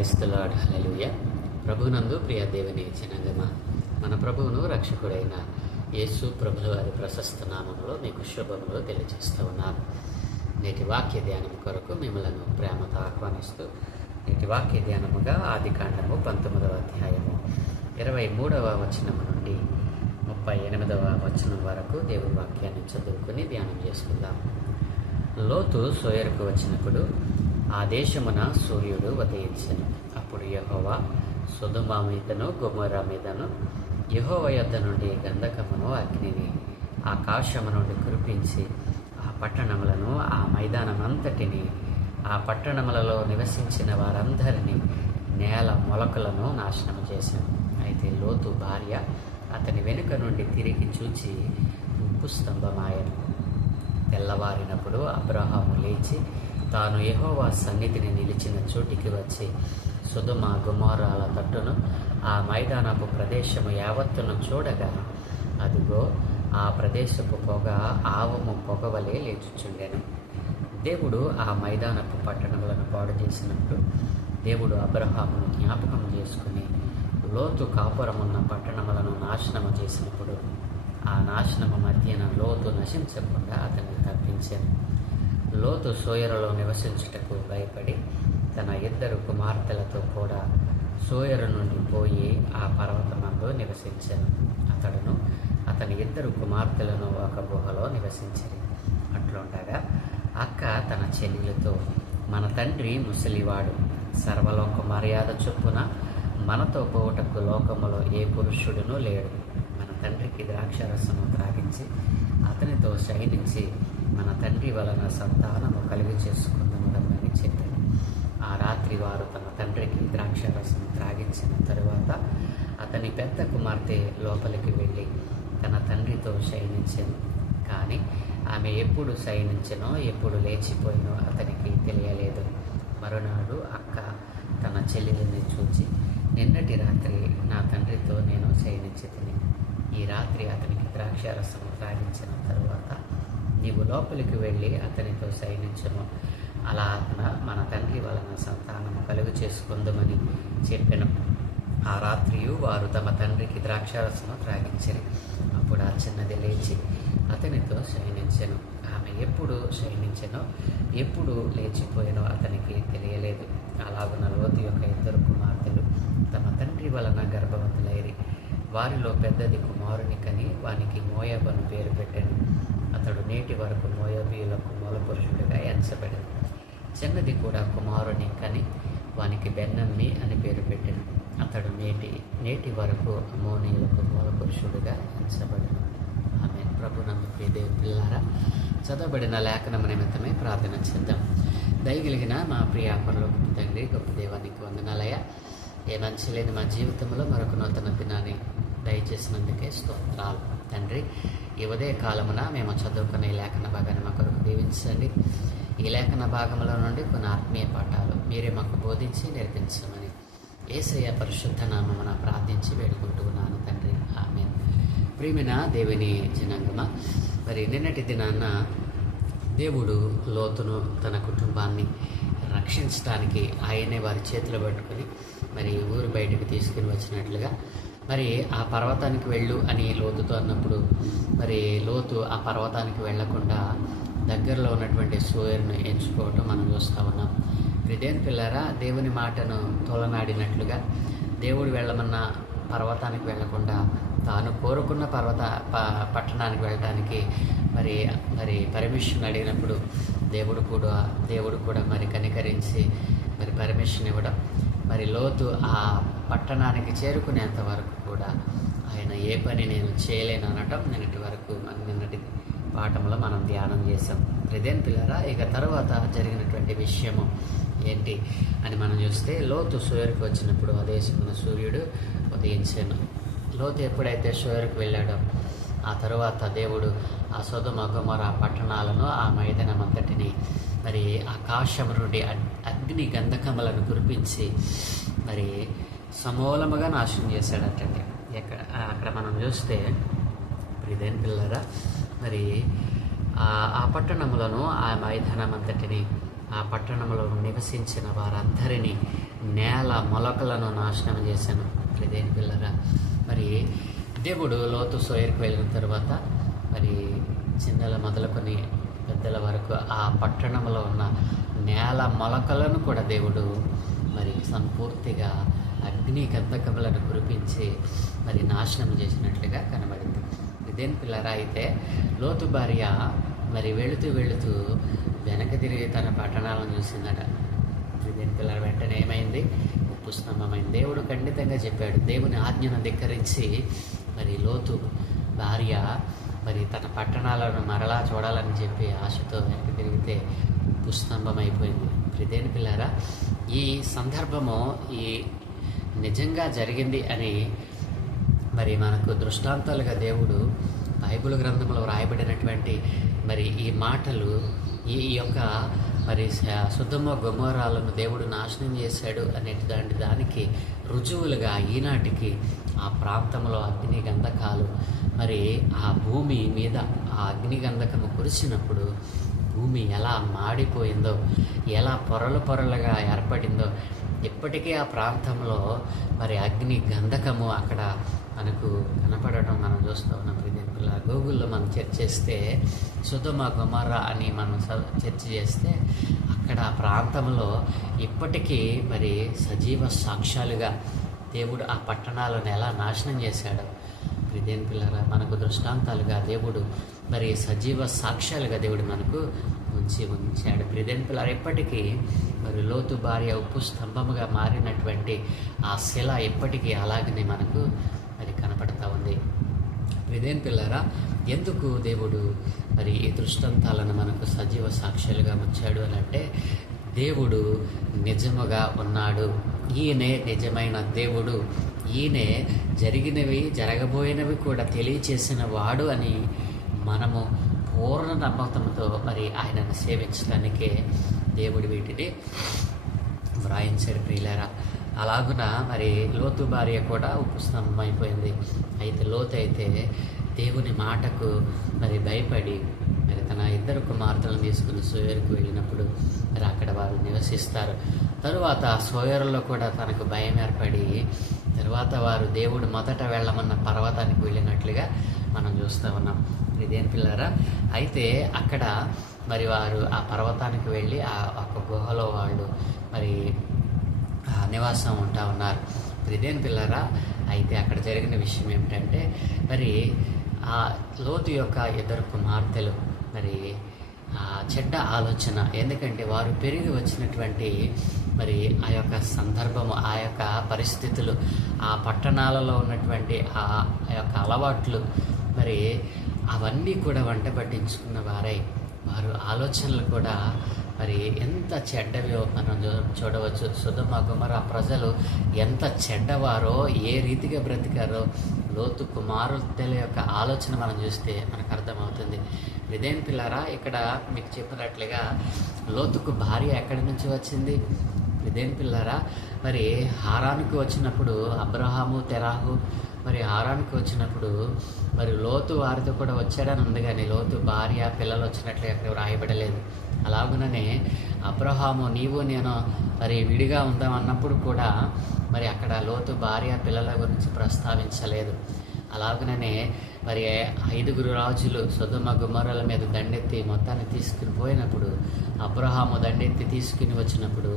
Praise the lord. హల్లెలూయా. ప్రభువునందు ప్రియ దేవుని జనాంగమా, మన ప్రభువును రక్షకుడైన యేసు ప్రభుల వారి ప్రశస్త నామంలో మీకు శుభములు తెలియజేస్తూ ఉన్నాను. నేటి వాక్య ధ్యానం కొరకు మిమ్మల్ని ప్రేమతో ఆహ్వానిస్తూ నేటి వాక్య ధ్యానముగా ఆదికాండము 19వ అధ్యాయము 23వ వచనము నుండి 38వ వచనం వరకు దేవుని వాక్యాన్ని చదువుకుని ధ్యానం చేసుకుందాం. లోతు సోయరుకు వచ్చినప్పుడు ఆ దేశమున సూర్యుడు ఉదయించెను. అప్పుడు యెహోవా సొదొమ మీదను గొమొర్రా మీదను యెహోవా యొద్ద నుండి గంధకమును అగ్నిని ఆకాశము నుండి కురిపించి ఆ పట్టణములను ఆ మైదానమంతటిని ఆ పట్టణములలో నివసించిన వారందరినీ నేల మొలకలను నాశనం చేశాను. అయితే లోతు భార్య అతని వెనుక నుండి తిరిగి చూచి ఉప్పు స్తంభమాయను. తెల్లవారినప్పుడు అబ్రహాము లేచి తాను యెహోవా సన్నిధిని నిలిచిన చోటికి వచ్చి సొదొమ గొమొర్రాల తట్టును ఆ మైదానపు ప్రదేశము యావత్తును చూడగా, అదిగో ఆ ప్రదేశపు పొగ ఆవము పొగవలే లేచుచుండెను. దేవుడు ఆ మైదానపు పట్టణములను పాడు చేసినప్పుడు దేవుడు అబ్రహామును జ్ఞాపకం చేసుకుని లోతు కాపురమున్న పట్టణములను నాశనము చేసినప్పుడు ఆ నాశనము మధ్యన లోతు నశించకుండా అతన్ని తప్పించాను. లోతు సోయరులో నివసించుటకు భయపడి తన 2 కుమార్తెలతో కూడా సోయరు నుండి పోయి ఆ పర్వతమందు నివసించాను. అతడును అతని 2 కుమార్తెలను ఒక గుహలో నివసించారు. అట్లుండగా అక్క తన చెల్లెలతో, మన తండ్రి ముసలివాడు, సర్వలోక మర్యాద చొప్పున మనతో పోవుటకు లోకములో ఏ పురుషుడునూ లేడు. మన తండ్రికి ద్రాక్షరసము త్రాగించి అతనితో శయనించి మన తండ్రి వలన సంతానము కలిగి చేసుకుందామని చెప్పాడు. ఆ రాత్రి వారు తమ తండ్రికి ద్రాక్షరసం త్రాగించిన తరువాత అతని పెద్ద కుమార్తె లోపలికి వెళ్ళి తన తండ్రితో శయనించెను. కానీ ఆమె ఎప్పుడు శయనించెనో ఎప్పుడు లేచిపోయినో అతనికి తెలియలేదు. మరునాడు అక్క తన చెల్లెలిని చూచి, నిన్నటి రాత్రి నా తండ్రితో నేను శయనించితిని. ఈ రాత్రి అతనికి ద్రాక్షారసము త్రాగించిన తరువాత నీవు లోపలికి వెళ్ళి అతనితో శయనించము, అలా మన తండ్రి వలన సంతానము కలుగు చేసుకుందామని చెప్పెను. ఆ రాత్రియు వారు తమ తండ్రికి ద్రాక్షారసము త్రాగించిరి. అప్పుడు ఆ చిన్నది లేచి అతనితో శయనించెను. ఆమె ఎప్పుడు శయనించెనో ఎప్పుడు లేచిపోయినో అతనికి తెలియలేదు. అలాగున లోతు యొక్క 2 కుమార్తెలు తమ తండ్రి వలన గర్భవతులైరి. వారిలో పెద్దది కుమారుని కని వానికి మోయాబు అని పేరు పెట్టాను. అతడు నేటి వరకు మోయాబీయులకు మూలపురుషుడిగా ఎంచబడింది. చిన్నది కూడా కుమారుని కని వానికి బెన్నమ్మి అని పేరు పెట్టాను. అతడు నేటి వరకు అమ్మోనీయులకు మూలపురుషుడిగా ఎంచబడింది. ఆమె ప్రభునందు ప్రియదేవి పిల్లారా, చదవబడిన లేఖనము నిమిత్తమే ప్రార్థన చేద్దాం. దయగలిగిన మా ప్రియ పరలోకపు తండ్రి, గొప్ప దేవానికి వందనాలయ్యా. ఏ మంచి లేని మా జీవితంలో మరొక నూతన దినాన్ని దయచేసినందుకే స్తోత్రాలు తండ్రి. ఈ ఉదయ కాలమున మేము చదువుకునే లేఖన భాగాన్ని మా కొరకు దీవించండి. ఈ లేఖన భాగంలో నుండి కొన్ని ఆత్మీయ పాఠాలు మీరే మాకు బోధించి నేర్పించమని యేసయ్య పరిశుద్ధ నామమున ప్రార్థించి వేడుకుంటున్నాను తండ్రి. ఆమేన్. ప్రియమైన దేవుని జనాంగమా, మరి నిన్నటి దినాన్న దేవుడు లోతును తన కుటుంబాన్ని రక్షించడానికి ఆయనే వారి చేతిలో పట్టుకుని మరి ఊరు బయటకు తీసుకుని వచ్చినట్లుగా మరి ఆ పర్వతానికి వెళ్ళు అని లోతుతో అన్నప్పుడు మరి లోతు ఆ పర్వతానికి వెళ్లకుండా దగ్గరలో ఉన్నటువంటి సోయరును ఎంచుకోవటం మనం చూస్తూ ఉన్నాం. ప్రియదేవుని పిల్లారా, దేవుని మాటను తోలనాడినట్లుగా దేవుడు వెళ్ళమన్న పర్వతానికి వెళ్లకుండా తాను కోరుకున్న పట్టణానికి వెళ్ళడానికి మరి పర్మిషన్ అడిగినప్పుడు దేవుడు కూడా మరి కనికరించి మరి పర్మిషన్ ఇవ్వడం, మరి లోతు ఆ పట్టణానికి చేరుకునేంత వరకు కూడా ఆయన ఏ పని నేను చేయలేను అనటం నిన్నటి పాఠంలో మనం ధ్యానం చేసాం. ప్రియదేవుని పిల్లారా, ఇక తర్వాత జరిగినటువంటి విషయము ఏంటి అని మనం చూస్తే, లోతు సోయరుకు వచ్చినప్పుడు ఆ దేశంలో సూర్యుడు ఉదయించాను. లోతు ఎప్పుడైతే సోయరుకు వెళ్ళాడో ఆ తరువాత దేవుడు ఆ సొదొమ గొమొర్రా పట్టణాలను ఆ మైదానమంతటిని మరి ఆకాశము నుండి అగ్ని గంధకములను కురిపించి మరి సమూలముగా నాశనం చేశాడటండి. అక్కడ మనం చూస్తే ప్రియదేవుని పిల్లరా, మరి ఆ పట్టణములను ఆ మైదానమంతటిని ఆ పట్టణంలో నివసించిన వారందరినీ నేల మొలకలను నాశనం చేశాను. దేని పిల్లరా, మరి దేవుడు లోతు సోయరుకు వెళ్ళిన తర్వాత మరి చిన్నల మొదలుకొని పెద్దల వరకు ఆ పట్టణంలో ఉన్న నేల మొలకలను కూడా దేవుడు మరి సంపూర్తిగా అగ్ని గంధకములను కురిపించి మరి నాశనం చేసినట్లుగా కనబడింది. ఇదేం పిల్లరా, అయితే లోతు భార్య మరి వెళుతూ వెనక తిరిగి తన పట్టణాలను చూసిందట. ఇదేం పిల్లల వెంటనే ఏమైంది? ఉప్పు స్తంభమైంది. దేవుడు ఖండితంగా చెప్పాడు. దేవుని ఆజ్ఞను ధిక్కరించి మరి లోతు భార్య మరి తన పట్టణాలను మరలా చూడాలని చెప్పి ఆశతో వెనక్కి తిరిగితే ఉప్పు స్తంభం అయిపోయింది. ఇదేని పిల్లారా, ఈ సందర్భము ఈ నిజంగా జరిగింది అని మరి మనకు దృష్టాంతాలుగా దేవుడు బైబిల్ గ్రంథంలో రాయబడినటువంటి మరి ఈ మాటలు ఈ యొక్క మరి సొదొమ గొమొరాలను దేవుడు నాశనం చేశాడు అనే దానికి రుజువులుగా ఈనాటికి ఆ ప్రాంతంలో అగ్ని గంధకాలు మరి ఆ భూమి మీద ఆ అగ్ని గంధకము కురిసినప్పుడు భూమి ఎలా మాడిపోయిందో, ఎలా పొరలుగా ఏర్పడిందో ఇప్పటికీ ఆ ప్రాంతంలో మరి అగ్ని గంధకము అక్కడ మనకు కనపడటం మనం చూస్తూ ఉన్నాం. ఇలా గూగుల్లో మనం సెర్చ్ చేస్తే సొదొమ గొమొర్రా అని మనం సెర్చ్ చేస్తే అక్కడ ఆ ప్రాంతంలో ఇప్పటికీ మరి సజీవ సాక్ష్యాలుగా దేవుడు ఆ పట్టణాలను ఎలా నాశనం చేశాడో ఇదేం పిల్లరా, మనకు దృష్టాంతాలుగా దేవుడు మరి సజీవ సాక్ష్యాలుగా దేవుడు మనకు ఉంచాడు. ఇదేం పిల్లరా, ఇప్పటికీ మరి లోతు భార్య ఉప్పు స్తంభముగా మారినటువంటి ఆ శిల ఇప్పటికీ అలాగనే మనకు మరి కనపడతా ఉంది. ఇదేం పిల్లరా, ఎందుకు దేవుడు మరి ఈ దృష్టాంతాలను మనకు సజీవ సాక్ష్యాలుగా ఉంచాడు అని అంటే, దేవుడు నిజముగా ఉన్నాడు. ఈయనే నిజమైన దేవుడు. ఈయనే జరిగినవి జరగబోయినవి కూడా తెలియచేసిన వాడు అని మనము పూర్ణ నమ్మకంతో మరి ఆయనను సేవించడానికే దేవుడు వీటిని వ్రాయించాడు. ప్రియులారా, అలాగున మరి లోతు భార్య కూడా ఉప్పు స్తంభం అయిపోయింది. అయితే లోతు అయితే దేవుని మాటకు మరి భయపడి మరి తన ఇద్దరు కుమార్తెలను తీసుకుని సోయరుకు వెళ్ళినప్పుడు మరి అక్కడ వారు నివసిస్తారు. తరువాత సోయరులో కూడా తనకు భయం ఏర్పడి తర్వాత వారు దేవుడు మొదట వెళ్ళమన్న పర్వతానికి వెళ్ళినట్లుగా మనం చూస్తూ ఉన్నాం. ఇదేం పిల్లరా, అయితే అక్కడ మరి వారు ఆ పర్వతానికి వెళ్ళి ఆ ఒక గుహలో వాళ్ళు మరి నివాసం ఉంటా ఉన్నారు. ఇదేం పిల్లరా, అయితే అక్కడ జరిగిన విషయం ఏమిటంటే మరి ఆ లోతు యొక్క ఇద్దరు కుమార్తెలు మరి చెడ్డ ఆలోచన, ఎందుకంటే వారు పెరిగి వచ్చినటువంటి మరి ఆ యొక్క సందర్భము, ఆ యొక్క పరిస్థితులు, ఆ పట్టణాలలో ఉన్నటువంటి ఆ యొక్క అలవాట్లు మరి అవన్నీ కూడా వంట పట్టించుకున్న వారు ఆలోచనలు కూడా మరి ఎంత చెడ్డవో మనం చూడవచ్చు. సొదొమ గొమొర్రా ప్రజలు ఎంత చెడ్డవారో, ఏ రీతిగా బ్రతికారో లోతు కుమార్తెల యొక్క ఆలోచన మనం చూస్తే మనకు అర్థమవుతుంది. ఇదేం పిల్లారా, ఇక్కడ మీకు చెప్పినట్లుగా లోతుకు భార్య ఎక్కడి నుంచి వచ్చింది? ఇదేం పిల్లారా, మరి హారానుకు వచ్చినప్పుడు అబ్రహాము తెరాహు మరి హారానుకు వచ్చినప్పుడు మరి లోతు వారితో కూడా వచ్చాడని ఉంది, కానీ లోతు భార్య పిల్లలు వచ్చినట్లుగా అక్కడ రాయబడలేదు. అలాగుననే అబ్రహాము నీవు నేను మరి విడిగా ఉందాం అన్నప్పుడు కూడా మరి అక్కడ లోతు భార్య పిల్లల గురించి ప్రస్తావించలేదు. అలాగనే మరి 5 రాజులు సొదొమ గొమొర్రాల మీద దండెత్తి మొత్తాన్ని తీసుకుని పోయినప్పుడు అబ్రహాము దండెత్తి తీసుకుని వచ్చినప్పుడు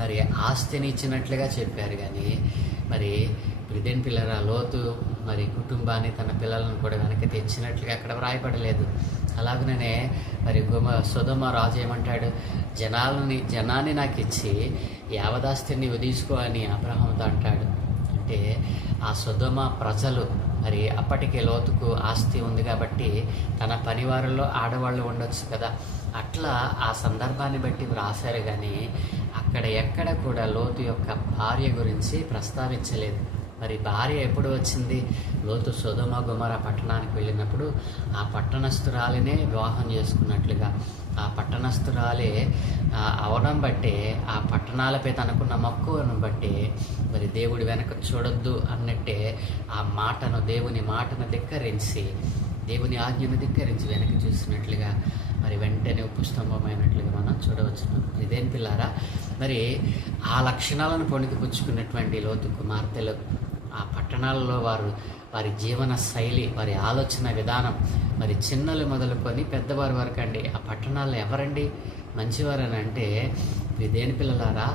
మరి ఆస్తిని ఇచ్చినట్లుగా చెప్పారు, కానీ మరి ఇదేం పిల్లరా, లోతు మరి కుటుంబాన్ని తన పిల్లలను కూడా వెనక్కి తెచ్చినట్లుగా అక్కడ వ్రాయపడలేదు. అలాగనే మరి సొదొమ రాజు ఏమంటాడు, జనాన్ని నాకు ఇచ్చి యావదాస్తిని నీవు తీసుకో అని అబ్రహాముతో అంటాడు. అంటే ఆ సొదొమ ప్రజలు మరి అప్పటికే లోతుకు ఆస్తి ఉంది కాబట్టి తన పనివారుల్లో ఆడవాళ్ళు ఉండొచ్చు కదా, అట్లా ఆ సందర్భాన్ని బట్టి వ్రాసారు, కానీ అక్కడ ఎక్కడ కూడా లోతు యొక్క భార్య గురించి ప్రస్తావించలేదు. మరి భార్య ఎప్పుడు వచ్చింది? లోతు సొదొమ గొమొర్రా పట్టణానికి వెళ్ళినప్పుడు ఆ పట్టణస్థురాలినే వివాహం చేసుకున్నట్లుగా, ఆ పట్టణస్థురాలే అవడం బట్టే, ఆ పట్టణాలపై తనకున్న మక్కువను బట్టి మరి దేవుడి వెనక చూడొద్దు అన్నట్టే ఆ దేవుని మాటను ధిక్కరించి, దేవుని ఆజ్ఞను ధిక్కరించి వెనక్కి చూసినట్లుగా మరి వెంటనే ఉప్పు స్తంభమైనట్లుగా మనం చూడవచ్చును. ఇదేం పిల్లారా, మరి ఆ లక్షణాలను పొందిపుచ్చుకున్నటువంటి లోతు కుమార్తెలు ఆ పట్టణాలలో వారి జీవన శైలి, వారి ఆలోచన విధానం, మరి చిన్నలు మొదలుకొని పెద్దవారి వరకు అండి. ఆ పట్టణాల్లో ఎవరండి మంచివారని అంటే, దేని పిల్లలారా,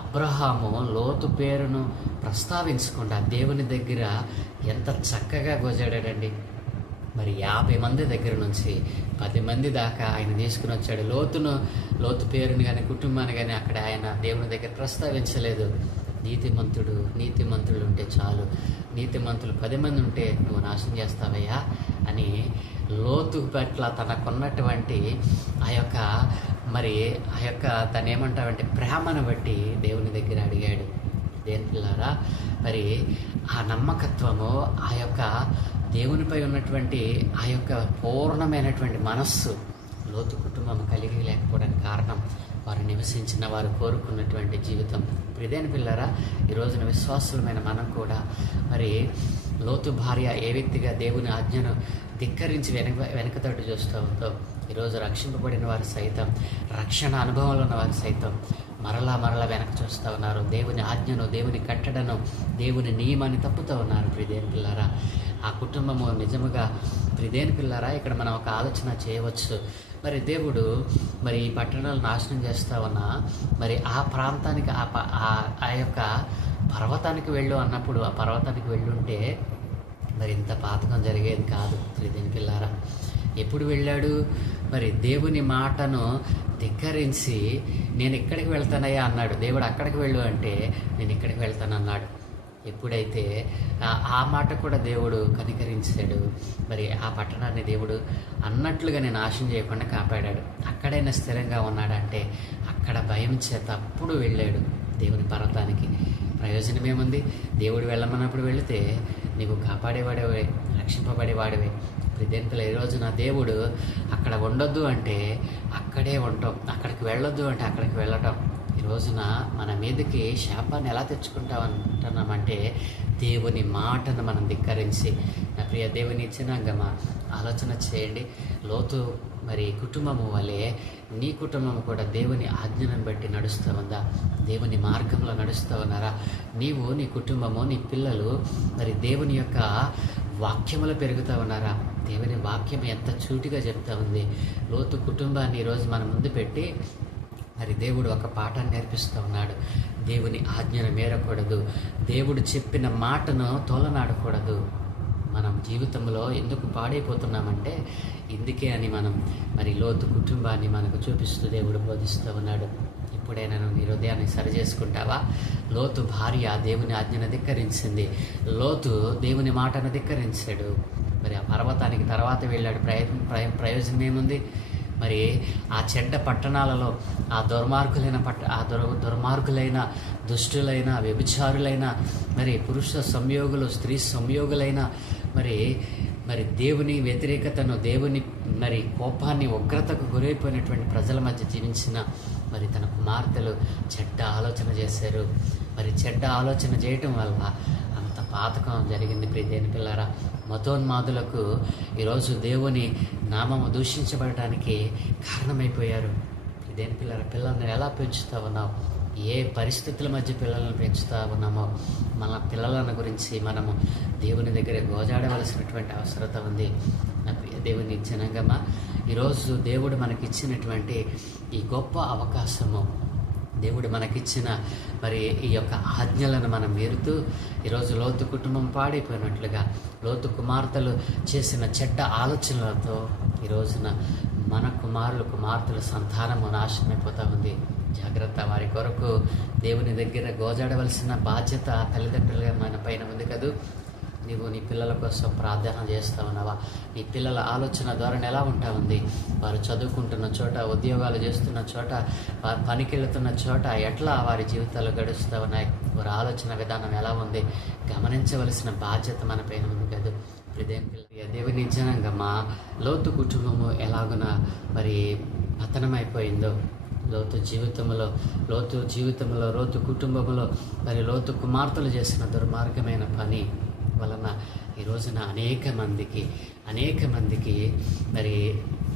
అబ్రహాము లోతు పేరును ప్రస్తావించకుండా దేవుని దగ్గర ఎంత చక్కగా గోజాడాడండి. మరి 50 మంది దగ్గర నుంచి 10 మంది దాకా ఆయన తీసుకుని వచ్చాడు. లోతు పేరుని కానీ కుటుంబాన్ని కానీ అక్కడ ఆయన దేవుని దగ్గర ప్రస్తావించలేదు. నీతిమంతులు ఉంటే చాలు, నీతిమంతులు 10 మంది ఉంటే నువ్వు నాశనం చేస్తావయ్యా అని లోతు పట్ల తనకున్నటువంటి ఆ యొక్క తనేమంటావంటే ప్రేమను బట్టి దేవుని దగ్గర అడిగాడు. దేని పిల్లారా, మరి ఆ నమ్మకత్వము, ఆ యొక్క దేవునిపై ఉన్నటువంటి ఆ యొక్క పూర్ణమైనటువంటి మనస్సు లోతు కుటుంబం కలిగి లేకపోవడానికి కారణం వారు నివసించిన, వారు కోరుకున్నటువంటి జీవితం. ఇదేని పిల్లరా, ఈ రోజున విశ్వాసులమైన మనం కూడా మరి లోతు భార్య ఏ వ్యక్తిగా దేవుని ఆజ్ఞను ధిక్కరించి వెనకతట్టు చూస్తూ ఉందో, ఈరోజు రక్షింపబడిన వారు సైతం, రక్షణ అనుభవంలో ఉన్న వారు సైతం మరలా వెనక చూస్తూ ఉన్నారు. దేవుని ఆజ్ఞను, దేవుని కట్టడను, దేవుని నియమాన్ని తప్పుతూ ఉన్నారు. ప్రిదేని పిల్లారా, ఆ కుటుంబము నిజముగా ప్రిదేని పిల్లారా, ఇక్కడ మనం ఒక ఆలోచన చేయవచ్చు. మరి దేవుడు మరి ఈ పట్టణాలు నాశనం చేస్తా ఉన్నా, మరి ఆ ప్రాంతానికి ఆ యొక్క పర్వతానికి వెళ్ళు అన్నప్పుడు, ఆ పర్వతానికి వెళ్ళుంటే మరి ఇంత పాతకం జరిగేది కాదు. ప్రిదేని పిల్లారా, ఎప్పుడు వెళ్ళాడు? మరి దేవుని మాటను ధిక్కరించి నేను ఇక్కడికి వెళ్తానయ్యా అన్నాడు. దేవుడు అక్కడికి వెళ్ళు అంటే నేను ఇక్కడికి వెళ్తానన్నాడు. ఎప్పుడైతే ఆ మాట కూడా దేవుడు కనికరించాడు, మరి ఆ పట్టణాన్ని దేవుడు అన్నట్లుగానే నాశనం చేయకుండా కాపాడాడు. అక్కడైనా స్థిరంగా ఉన్నాడంటే అక్కడ భయం చేత అప్పుడు వెళ్ళాడు దేవుని పర్వతానికి. ప్రయోజనం ఏముంది? దేవుడు వెళ్ళమన్నప్పుడు వెళితే నీవు కాపాడేవాడేవే, రక్షింపబడేవాడివే. దేంట్లో ఈ రోజున దేవుడు అక్కడ ఉండొద్దు అంటే అక్కడే ఉండటం, అక్కడికి వెళ్ళొద్దు అంటే అక్కడికి వెళ్ళటం. ఈ రోజున మన మీదకి శాపాన్ని ఎలా తెచ్చుకుంటామంటున్నామంటే దేవుని మాటను మనం ధిక్కరించి. నా ప్రియ దేవుని జనాంగమా, ఆలోచన చేయండి. లోతు మరి కుటుంబము వలె నీ కుటుంబం కూడా దేవుని ఆజ్ఞను బట్టి నడుస్తూ ఉందా? దేవుని మార్గంలో నడుస్తూ ఉన్నారా? నీవు, నీ కుటుంబము, నీ పిల్లలు మరి దేవుని యొక్క వాక్యములు పెరుగుతూ ఉన్నారా? దేవుని వాక్యం ఎంత చూటిగా చెప్తా ఉంది. లోతు కుటుంబాన్ని ఈరోజు మన ముందు పెట్టి మరి దేవుడు ఒక పాఠాన్ని నేర్పిస్తూ ఉన్నాడు. దేవుని ఆజ్ఞను మీరకూడదు, దేవుడు చెప్పిన మాటను తోలనాడకూడదు. మనం జీవితంలో ఎందుకు పాడైపోతున్నామంటే ఇందుకే అని మనం మరి లోతు కుటుంబాన్ని మనకు చూపిస్తూ దేవుడు బోధిస్తూ ఉన్నాడు. ఇప్పుడైనా నీ హృదయాన్ని సరి చేసుకుంటావా? లోతు భార్య దేవుని ఆజ్ఞను ధిక్కరించింది, లోతు దేవుని మాటను ధిక్కరించాడు. మరి ఆ పర్వతానికి తర్వాత వెళ్ళాడు. ప్రయోజనం ఏముంది? మరి ఆ చెడ్డ పట్టణాలలో ఆ దుర్మార్గులైన దుష్టులైన వ్యభిచారులైన మరి పురుష సంయోగులు, స్త్రీ సంయోగులైన మరి దేవుని వ్యతిరేకతను, దేవుని మరి కోపాన్ని, ఉగ్రతకు గురైపోయినటువంటి ప్రజల మధ్య జీవించిన మరి తన కుమార్తెలు చెడ్డ ఆలోచన చేశారు. మరి చెడ్డ ఆలోచన చేయటం వల్ల అంత పాతకం జరిగింది. ప్రియదేని పిల్లారా, మతోన్మాదులకు ఈరోజు దేవుని నామము దూషించబడటానికి కారణమైపోయారు. ప్రియదేని పిల్లారా, పిల్లల్ని ఎలా పెంచుతా ఉన్నావు? ఏ పరిస్థితుల మధ్య పిల్లలను పెంచుతా ఉన్నామో మన పిల్లలను గురించి మనము దేవుని దగ్గర గోజాడవలసినటువంటి అవసరత ఉంది. దేవుని జనాంగమా, ఈరోజు దేవుడు మనకిచ్చినటువంటి ఈ గొప్ప అవకాశము, దేవుడు మనకిచ్చిన మరి ఈ యొక్క ఆజ్ఞలను మనం మీరుతూ ఈరోజు లోతు కుటుంబం పాడైపోయినట్లుగా, లోతు కుమార్తెలు చేసిన చెడ్డ ఆలోచనలతో ఈ రోజున మన కుమార్తెల సంతానము నాశనమైపోతూ ఉంది. జాగ్రత్త. వారి కొరకు దేవుని దగ్గర గోజాడవలసిన బాధ్యత తల్లిదండ్రులుగా మన పైన ఉంది కదూ. నీవు నీ పిల్లల కోసం ప్రార్థన చేస్తూ ఉన్నావా? నీ పిల్లల ఆలోచన ధోరణి ఎలా ఉంటా ఉంది? వారు చదువుకుంటున్న చోట, ఉద్యోగాలు చేస్తున్న చోట, వారు పనికి వెళుతున్న చోట ఎట్లా వారి జీవితాలు గడుస్తూ ఉన్నాయి? వారి ఆలోచన విధానం ఎలా ఉంది? గమనించవలసిన బాధ్యత మన పైన ఉంది కదా. దేవుని జనాంగమా, లోతు కుటుంబము ఎలాగున మరి పతనమైపోయిందో, లోతు జీవితంలో, లోతు కుటుంబంలో మరి లోతు కుమార్తెలు చేసిన దుర్మార్గమైన పని వలన ఈ రోజున అనేక మందికి మరి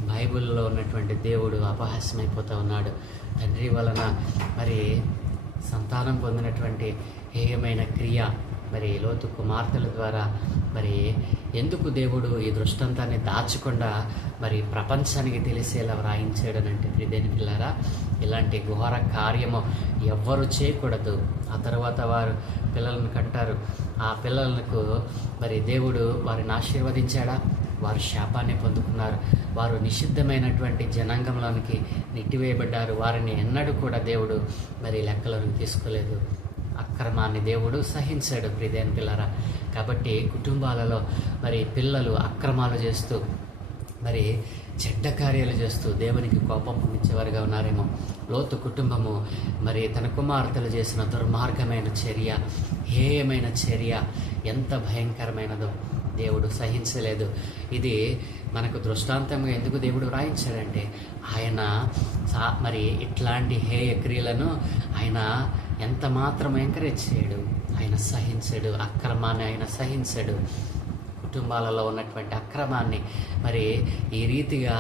బైబిల్లో ఉన్నటువంటి దేవుడు అపహాస్యమైపోతూ ఉన్నాడు. తండ్రి వలన మరి సంతానం పొందినటువంటి హేయమైన క్రియ మరి లోతు కుమార్తెల ద్వారా మరి ఎందుకు దేవుడు ఈ దృష్టాంతాన్ని దాచకుండా మరి ప్రపంచానికి తెలిసేలా వ్రాయించాడనంటే ప్రియదేని పిల్లారా, ఇలాంటి ఘోర కార్యము ఎవ్వరు చేయకూడదు. ఆ తర్వాత వారు పిల్లలను కంటారు. ఆ పిల్లలకు మరి దేవుడు వారిని ఆశీర్వదించాడా? వారు శాపాన్ని పొందుకున్నారు. వారు నిషిద్ధమైనటువంటి జనాంగంలోనికి నెట్టివేయబడ్డారు. వారిని ఎన్నడూ కూడా దేవుడు మరి లెక్కలోకి తీసుకోలేదు. అక్రమాన్ని దేవుడు సహించాడు ప్రియదేని పిల్లరా. కాబట్టి కుటుంబాలలో మరి పిల్లలు అక్రమాలు చేస్తూ మరి చెడ్డ కార్యాలు చేస్తూ దేవునికి కోపం పొందించేవారుగా ఉన్నారేమో. లోతు కుటుంబము మరి తన కుమార్తెలు చేసిన దుర్మార్గమైన చర్య, హేయమైన చర్య ఎంత భయంకరమైనదో దేవుడు సహించలేదు. ఇది మనకు దృష్టాంతంగా ఎందుకు దేవుడు వ్రాయించాడంటే ఆయన మరి ఇట్లాంటి హేయ క్రియలను ఆయన ఎంత మాత్రం ఎంకరేజ్ చేయడు, ఆయన సహించడు. అక్రమాన్ని ఆయన సహించడు. కుటుంబాలలో ఉన్నటువంటి అక్రమాన్ని మరి ఈ రీతిగా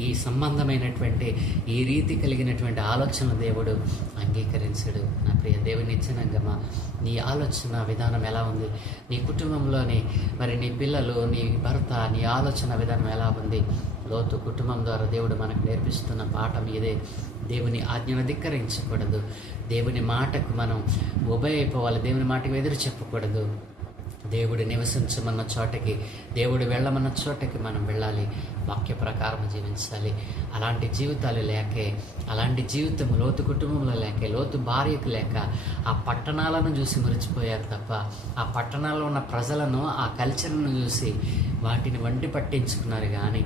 ఈ సంబంధమైనటువంటి ఈ రీతి కలిగినటువంటి ఆలోచన దేవుడు అంగీకరించడు. నా ప్రియ దేవుని జనాంగమా, నీ ఆలోచన విధానం ఎలా ఉంది? నీ కుటుంబంలోని మరి నీ పిల్లలు, నీ భర్త, నీ ఆలోచన విధానం ఎలా ఉంది? లోతు కుటుంబం ద్వారా దేవుడు మనకు నేర్పిస్తున్న పాఠం ఇదే. దేవుని ఆజ్ఞను ధిక్కరించకూడదు. దేవుని మాటకు మనం ఉభయపోవాలి. దేవుని మాటకు ఎదురు చెప్పకూడదు. దేవుడు నివసించమన్న చోటకి, దేవుడు వెళ్ళమన్న చోటకి మనం వెళ్ళాలి. వాక్య ప్రకారం జీవించాలి. అలాంటి జీవితాలు లేకే, అలాంటి జీవితం లోతు కుటుంబంలో లేకే, లోతు భార్యకు లేక ఆ పట్టణాలను చూసి మురిచిపోయారు తప్ప ఆ పట్టణాల్లో ఉన్న ప్రజలను, ఆ కల్చర్ను చూసి వాటిని వండి పట్టించుకున్నారు. కానీ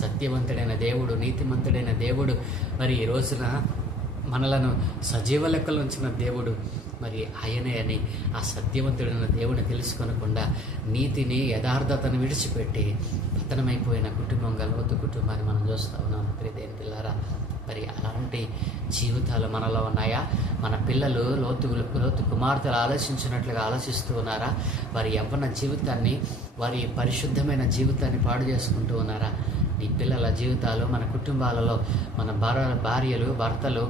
సత్యవంతుడైన దేవుడు, నీతిమంతుడైన దేవుడు మరి ఈ రోజున మనలను సజీవ లెక్కలు ఉంచిన దేవుడు మరి ఆయనే అని ఆ సత్యవంతుడైన దేవుని తెలుసుకొనకుండా నీతిని, యథార్థతను విడిచిపెట్టి పతనమైపోయిన కుటుంబంగా లోతు కుటుంబాన్ని మనం చూస్తూ ఉన్నాం. ప్రియదేని పిల్లారా, మరి అలాంటి జీవితాలు మనలో ఉన్నాయా? మన పిల్లలు లోతు కుమార్తెలు ఆలోచించినట్లుగా ఆలోచిస్తూ ఉన్నారా? వారి యవ్వన జీవితాన్ని, వారి పరిశుద్ధమైన జీవితాన్ని పాడు చేసుకుంటూ ఉన్నారా? నీ పిల్లల జీవితాలు, మన కుటుంబాలలో మన భార్యలు, భర్తలు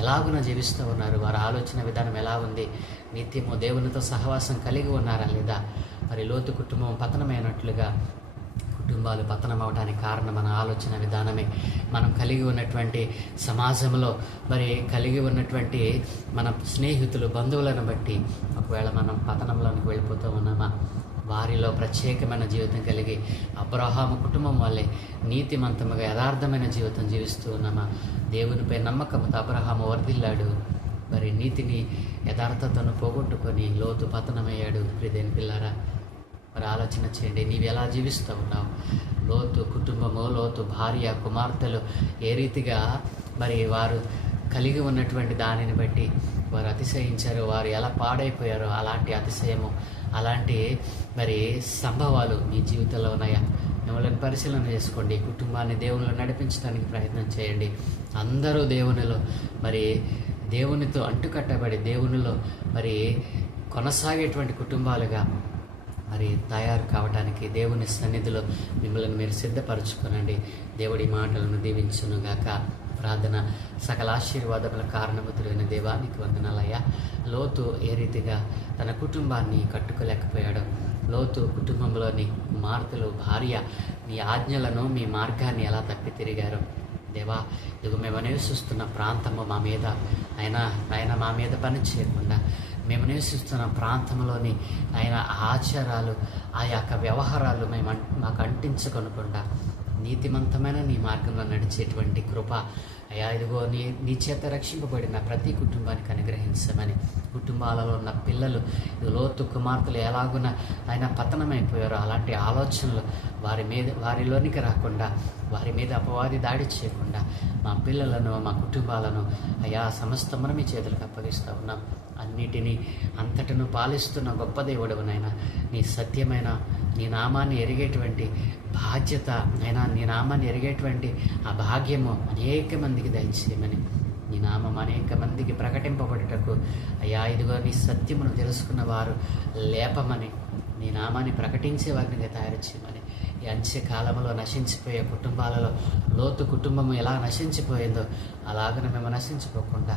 ఎలాగున జీవిస్తూ ఉన్నారు? వారి ఆలోచన విధానం ఎలా ఉంది? నిత్యము దేవునితో సహవాసం కలిగి ఉన్నారా లేదా? మరి లోతు కుటుంబం పతనమైనట్లుగా కుటుంబాలు పతనం అవడానికి కారణం మన ఆలోచన విధానమే. మనం కలిగి ఉన్నటువంటి సమాజంలో మరి కలిగి ఉన్నటువంటి మన స్నేహితులు, బంధువులను బట్టి ఒకవేళ మనం పతనంలోనికి వెళ్ళిపోతూ ఉన్నామా? వారిలో ప్రత్యేకమైన జీవితం కలిగి అబ్రహాము కుటుంబం వల్లే నీతిమంతముగా యథార్థమైన జీవితం జీవిస్తూ ఉన్నామా? దేవునిపై నమ్మకంతో అబ్రహాము వర్ధిల్లాడు. మరి నీతిని, యథార్థతను పోగొట్టుకొని లోతు పతనమయ్యాడు. ప్రియదేని పిల్లారా, మరి ఆలోచన చేయండి. నీవు ఎలా జీవిస్తూ ఉన్నావు? లోతు కుటుంబము, లోతు భార్య, కుమార్తెలు ఏ రీతిగా మరి వారు కలిగి ఉన్నటువంటి దానిని బట్టి వారు అతిశయించారు, వారు ఎలా పాడైపోయారో అలాంటి అతిశయము, అలాంటి మరి సంభవాలు మీ జీవితంలో ఉన్నాయా? మిమ్మల్ని పరిశీలన చేసుకోండి. కుటుంబాన్ని దేవునిలో నడిపించడానికి ప్రయత్నం చేయండి. అందరూ దేవునిలో మరి దేవునితో అంటుకట్టబడి దేవునిలో మరి కొనసాగేటువంటి కుటుంబాలుగా మరి తయారు కావడానికి దేవుని సన్నిధిలో మిమ్మల్ని మీరు సిద్ధపరచుకోనండి. దేవుడి మాటలను దీవించునుగాక. ప్రార్థన. సకల ఆశీర్వాదముల కారణభూతుడైన దేవానికి వందనాలయ్యా. లోతు ఏ రీతిగా తన కుటుంబాన్ని కట్టుకోలేకపోయాడో, లోతు కుటుంబంలోని కుమార్తెలు, భార్య మీ ఆజ్ఞలను, మీ మార్గాన్ని ఎలా తప్పి తిరిగారో దేవా, ఇదిగో మేము నివసిస్తున్న ప్రాంతము మా మీద ఆయన మా మీద పని చేయకుండా, మేము నివసిస్తున్న ప్రాంతంలోని ఆయన ఆచారాలు, ఆ యొక్క వ్యవహారాలు మాకు అంటించుకొనకుండా నీతిమంతమైన నీ మార్గంలో నడిచేటువంటి కృప అయ్యా, ఇదిగో నీ చేత రక్షింపబడిన ప్రతి కుటుంబానికి అనుగ్రహించమని, కుటుంబాలలో ఉన్న పిల్లలు లోతు కుమార్తెలు ఎలాగున ఆయన పతనమైపోయారో అలాంటి ఆలోచనలు వారిలోనికి రాకుండా, వారి మీద అపవాది దాడి చేయకుండా మా పిల్లలను, మా కుటుంబాలను అయ్యా సమస్తమును మీ చేతులకు అప్పగిస్తూ ఉన్నాం. అన్నిటినీ అంతటను పాలిస్తున్న గొప్ప దేవుడవునైనా, నీ సత్యమైన నీ నామాన్ని ఎరిగేటువంటి బాధ్యత అయినా, నీ నామాన్ని ఎరిగేటువంటి ఆ భాగ్యము అనేక మందికి దయచేయమని, నీ నామం అనేక మందికి ప్రకటింపబడుటకు అయ్యా, ఇదిగో నీ సత్యమును తెలుసుకున్న వారు లేపమని, నీ నామాన్ని ప్రకటించే వారిని తయారు చేయమని ఈ అంత్యకాలంలో నశించిపోయే కుటుంబాలలో లోతు కుటుంబం ఎలా నశించిపోయిందో అలాగనే మేము నశించిపోకుండా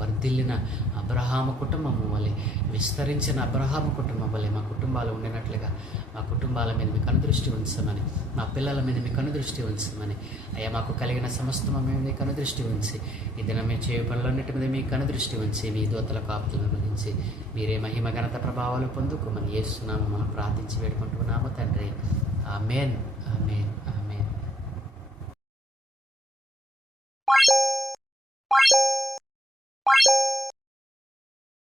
వర్ధిల్లిన అబ్రహాము కుటుంబము వలె, విస్తరించిన అబ్రహాము కుటుంబం వలె మా కుటుంబాలు ఉండినట్లుగా మా కుటుంబాల మీద మీ కనుదృష్టి ఉంచమని, మా పిల్లల మీద మీ కనుదృష్టి ఉంచమని, అయ్యా మాకు కలిగిన సమస్తము మీద మీ కనుదృష్టి ఉంచి, ఈ దినం మేము చేయు పనులన్నిటి మీద మీ కనుదృష్టి ఉంచి, మీ దూతల కాపులను గురించి మీరే మహిమ ఘనత ప్రభావాలు పొందుకోమని యేసు నామమున మనం ప్రార్థించి వేడుకుంటున్నాము తండ్రి. ఆమేన్, ఆమేన్.